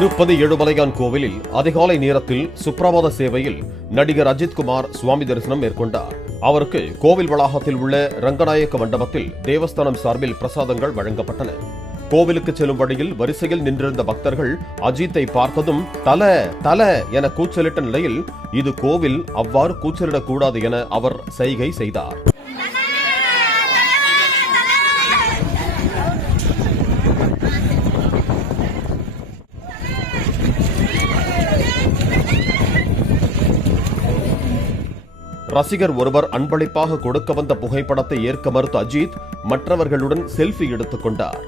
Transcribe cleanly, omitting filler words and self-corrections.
திருப்பதி ஏழுமலையான் கோவிலில் அதிகாலை நேரத்தில் சுப்பிரபாத சேவையில் நடிகர் அஜித்குமார் சுவாமி தரிசனம் மேற்கொண்டார். அவருக்கு கோவில் வளாகத்தில் உள்ள ரங்கநாயக்க மண்டபத்தில் தேவஸ்தானம் சார்பில் பிரசாதங்கள் வழங்கப்பட்டன. கோவிலுக்கு செல்லும் வழியில் வரிசையில் நின்றிருந்த பக்தர்கள் அஜித்தை பார்த்ததும் தல தல என கூச்சலிட்ட நிலையில் இது கோவில், அவ்வாறு கூச்சலிடக்கூடாது என அவர் செய்கை செய்தார். ரசிகர் ஒருவர் அன்பளிப்பாக கொடுக்க வந்த புகைப்படத்தை ஏற்க மறுத்த அஜித் மற்றவர்களுடன் செல்ஃபி எடுத்துக் கொண்டார்.